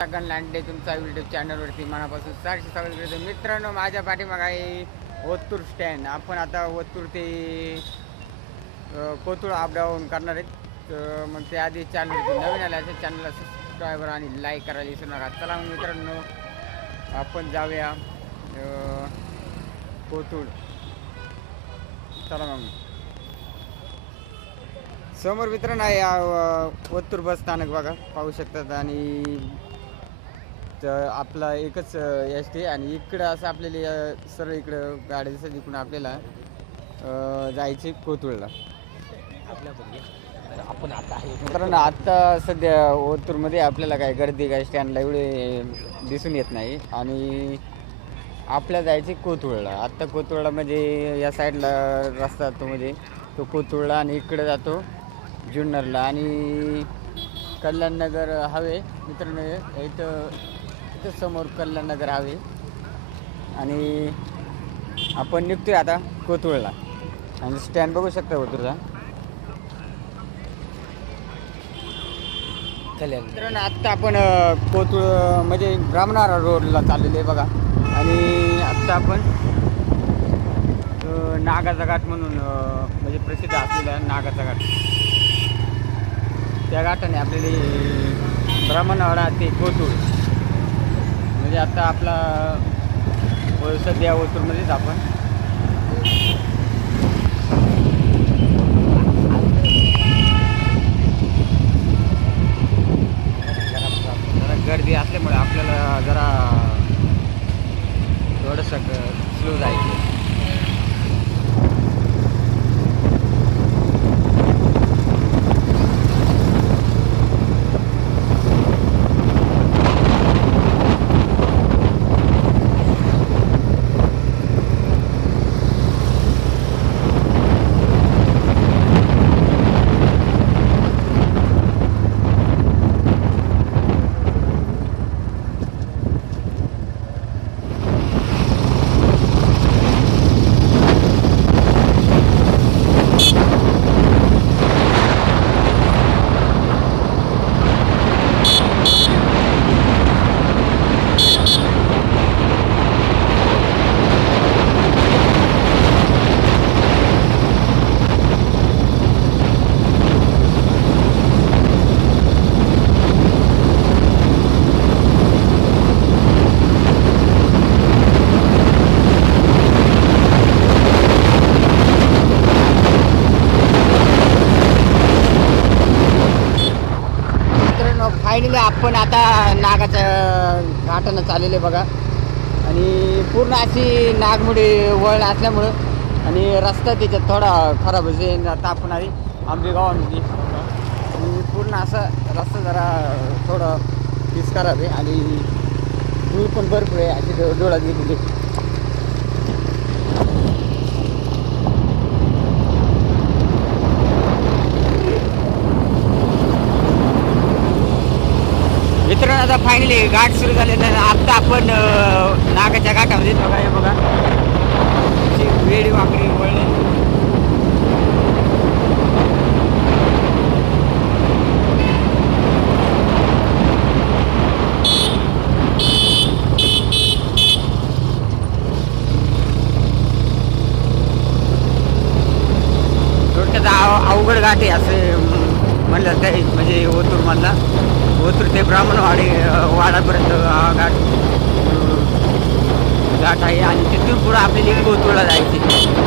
गण लांडे तुमचा युट्यूब चॅनलवरती मनापासून सहर्ष स्वागत करतो मित्रांनो माझ्या पाठीमाग आहे ओतूर स्टँड आपण आता ओतूर ते कोतुळ अपडाऊन करणार आहेत. मग ते आधी चॅनल नवीन आले असेल चॅनलला सबस्क्रायबर आणि लाईक करायला विसरू नका. चला मग मित्रांनो आपण जाऊया कोतुळ चला मग. समोर मित्रांनो आहे अ, ओतूर बस स्थानक बघा. पाहू शकतात आणि तर आपला एकच एस टी आणि इकडं असं आपल्याला सरळ इकडं गाडी दिसत इकडून आपल्याला जायचे कोथुळला आपण आता आहे मित्रांनो आत्ता सध्या ओतूरमध्ये आपल्याला काय गर्दी काय स्टँडला एवढे दिसून येत नाही. आणि आपल्या जायचे कोथुळला आत्ता कोथुळला म्हणजे या साईडला रस्ता जातो म्हणजे तो कोथुळला आणि इकडे जातो जुन्नरला. आणि कल्याणनगर हवे मित्रांनो इथं इथं समोर कल्याणनगर हवे. आणि आपण निघतोय आता कोथरूडला. आणि स्टँड बघू शकता कोथरूडचा. कल्याण. आत्ता आपण अ, म्हणजे ब्राह्मणारा रोडला चाललेले आहे बघा. आणि आत्ता आपण नागाचा घाट म्हणून म्हणजे प्रसिद्ध असलेला नागाचा घाट. त्या घाटाने आपल्याला ब्राह्मणवाडा ते कोथरूड. म्हणजे आता आपला सध्या ओतूरमध्येच आपण. जरा गर्दी असल्यामुळे आपल्याला जरा थोडंसं स्लो जायचं. आलेलो आपण आता नागाच्या घाटानं चाललेले बघा. आणि पूर्ण अशी नागमुडी वळण असल्यामुळं आणि रस्ता त्याच्यात थोडा खराब होते आता आंबेगावामध्ये आणि पूर्ण असा रस्ता जरा थोडं पीस खराब आहे आणि धूळ पण भरपूर आहे अशी डो- डोळ्यात गेलेली मित्रांनो आता फायनली घाट सुरू झालेला आहे आता आपण नागाच्या घाटामध्ये बघा हे बघा. अशी वेडी वाकडी वळले. थोडक्यात अवघड घाट आहे असं म्हणलं ते म्हणजे ओतूर म्हणला ओतूर ते ब्राह्मणवाडी वाडापर्यंत घाट घाट आहे आणि तिथून पुढं आपल्याला कोथरूडला जायचे.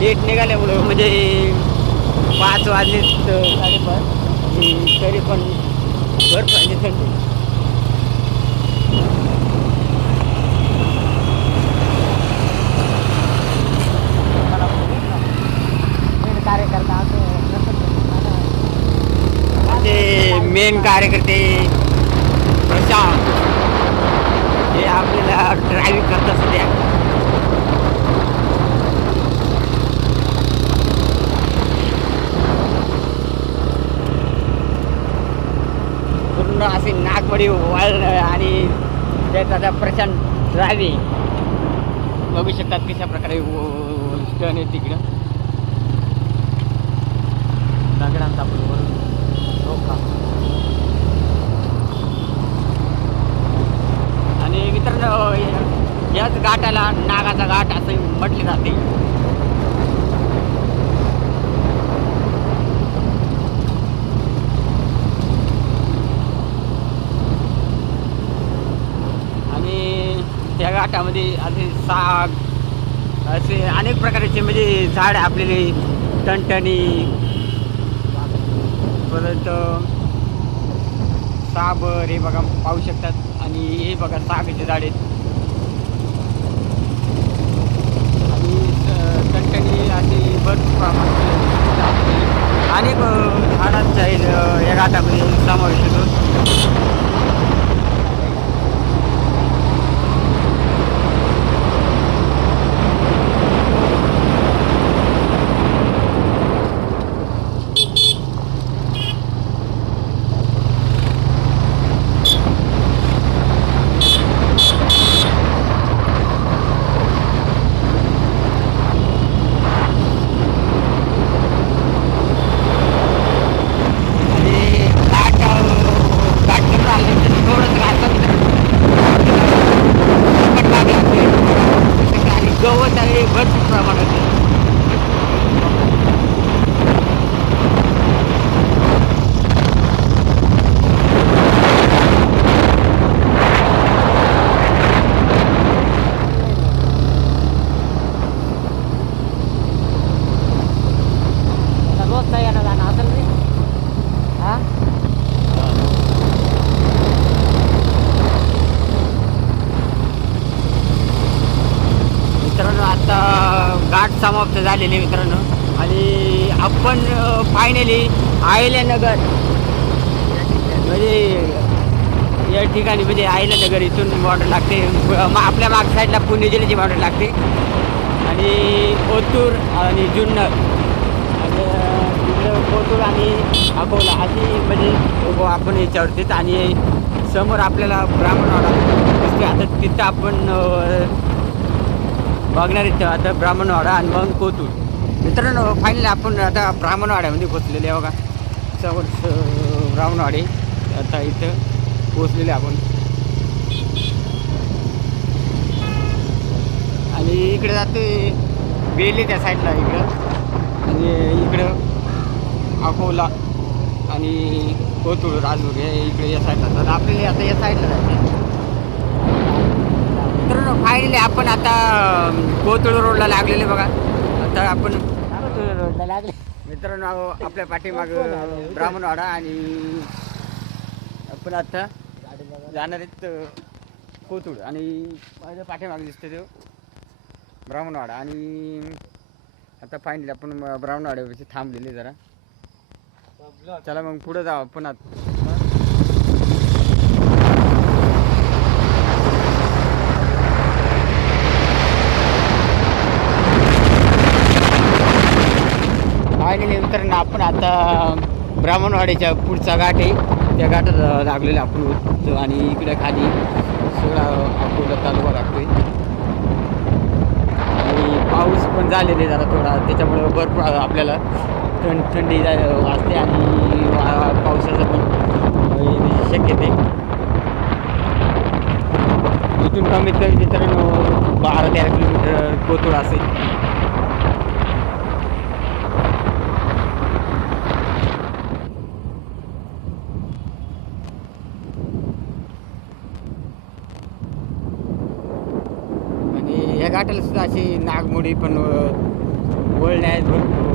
लेट निघाल्यामुळे म्हणजे पाच वाजले साडेपाच. तरी पण घर पाहिजे थंडी. मेन कार्यकर्ते प्रशांत. हे आपल्याला ड्रायव्हिंग करतात सध्या. पूर्ण अशी नागमडी वळण आणि त्याचा आता प्रचंड ड्रायव्हिंग बघू शकतात कशा प्रकारे टर्न आहे तिकडं. दगडांचा बरोबर हो धोका आणि मित्रांनो याच घाटाला नागाचा घाट असं म्हटले जाते आणि त्या असे साग असे अनेक प्रकारचे म्हणजे झाड आपलेले टणटणी परत साबर हे बघा पाहू शकतात. आणि हे बघा सागाचे झाड आहेत. आणि टणटणी असे भरपूर प्रमाणात अनेक झाडांचा या घाटामध्ये समावेश होतो आणि घाट अ, घाट कसं आलं तर थोडंसं घाटात दगड लागले असते. आणि गवत आहे भरपूर प्रमाणात आहे. आता रोज येणं जाणं असेल रे हा मित्रांनो आता झालेले मित्रांनो. आणि आपण फायनली आयल्यानगर. म्हणजे या ठिकाणी म्हणजे आयल्यानगर इथून बॉर्डर लागते. आपल्या माग साईडला पुणे जिल्ह्याची बॉर्डर लागते. आणि ओतूर आणि जुन्नर. आणि आणि अकोला अशी म्हणजे आपण याच्यावरती आणि समोर आपल्याला ब्राह्मणवाडा दिसते आता तिथं आपण अं, बघणार इथं आता ब्राह्मणवाडा आणि मग कोतूर मित्रांनो फायनल आपण आता ब्राह्मणवाड्यामध्ये पोचलेले आहे बघा. समोर स- ब्राह्मणवाडी. आता इथं पोचलेले आपण. आणि इकडे जाते बेली त्या साईडला इकडं. आणि इकडं अकोला आणि कोतूर राजूर हे इकडे या साईडला. तर आपल्याला आता या साईडला जायचं फायनली आपण आता कोथरूड रोडला लागलेले बघा. आता आपण रोडला लागले. मित्रांनो आपल्या पाठीमाग ब्राह्मणवाडा आणि आपण आता जाणार आहेत कोथरूड. आणि माझ्या पाठीमाग दिसतो तो. ब्राह्मणवाडा आणि आता फायनली आपण ब्राह्मणवाड्यापाशी थांबलेले जरा. चला मग पुढे जाऊ आपण आता. फायनली मित्रांनो आपण आता ब्राह्मणवाडीच्या पुढचा घाट आहे. त्या घाटात लागलेलं आपण होतो आणि इकडे खाली सगळा अकोला तालुका लागतोय. आणि पाऊस पण झालेला आहे जरा थोडा त्याच्यामुळे भरपूर आपल्याला थंड थंडी असते आणि पावसाचं पण शक्यते इथून कमीत कमी मित्रांनो बारा तेरा किलोमीटर कोथरूड असेल आणि या घाटाला सुद्धा अशी नागमोडी पण अं, वळणे आहेत भरपूर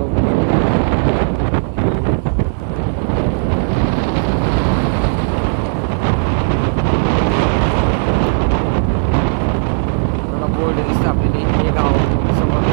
थोडा बोर्ड दिसतं आपल्याला हे गाव समोर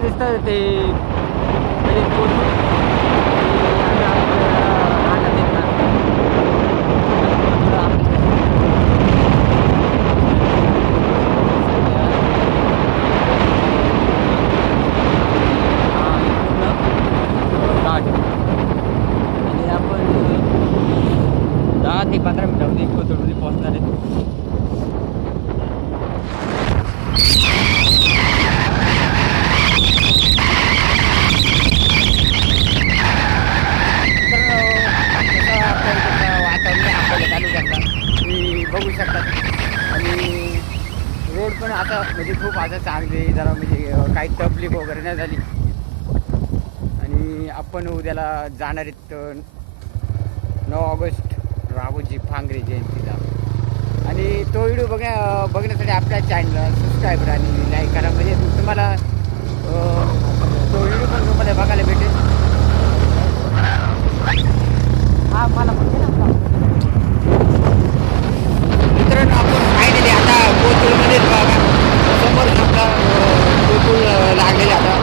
समोर दिसतं ते म्हणजे कोथरूड. आणि आपल्याला रानात येत ना. कोथरूड आपल्या- हा, इकडनं दहा ठिकाण. आणि आपण दहा ते पंधरा मिनिटामध्ये कोथरूडमध्ये पोहोचणार आहे वातावरण आपल्याला तालुक्यातला तुम्ही बघू शकतात आणि रोड पण आता म्हणजे खूप आता चांगले जरा म्हणजे काही तकलीफ वगैरे नाही झाली. आणि आपण उद्याला जाणार आहेत नऊ ऑगस्ट राघोजी फांगरे जयंतीला. आणि तो व्हिडिओ बघण्या बघण्यासाठी आपल्या चॅनलला सबस्क्राईब आणि लाईक करा. म्हणजे तुम्हाला तो व्हिडिओ पण तुम्हाला बघायला भेटेल. हा मला पण दे ना आपला. मित्रांनो आपण फायनली आता कोथरूडमध्ये बघा समोर आपला अं, कोथरूड अं, लागलेला आता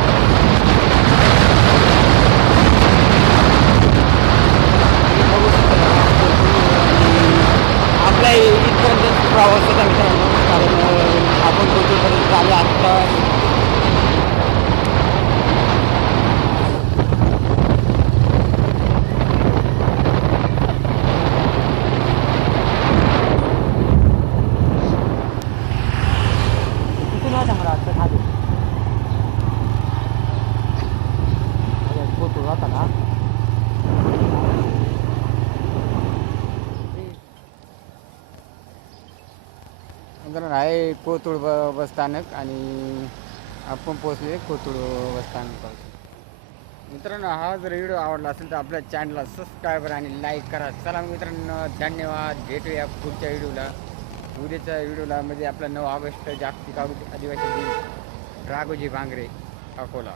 तुम्ही बघू शकता कोथरूड आणि आपला इथपर्यंत प्रवास होता मित्रांनो कारण अं, आपण कोथरूडपर्यंत आलो आत्ता किती नव्हता मला वाटतं खाली अरे, कोथरूड होता ना मित्रांनो आहे कोथरूड ब- बस स्थानक आणि आपण पोहोचले कोथरूड बस मित्रांनो हा जर व्हिडिओ आवडला असेल तर आपल्या चॅनलला सबस्क्राईब आणि लाईक करा. चला मित्रांनो धन्यवाद. भेटूया पुढच्या व्हिडिओला. उद्याच्या व्हिडिओला म्हणजे आपला नऊ ऑगस्ट जागतिक आदिवासी दिन. राघोजी भांगरे अकोला.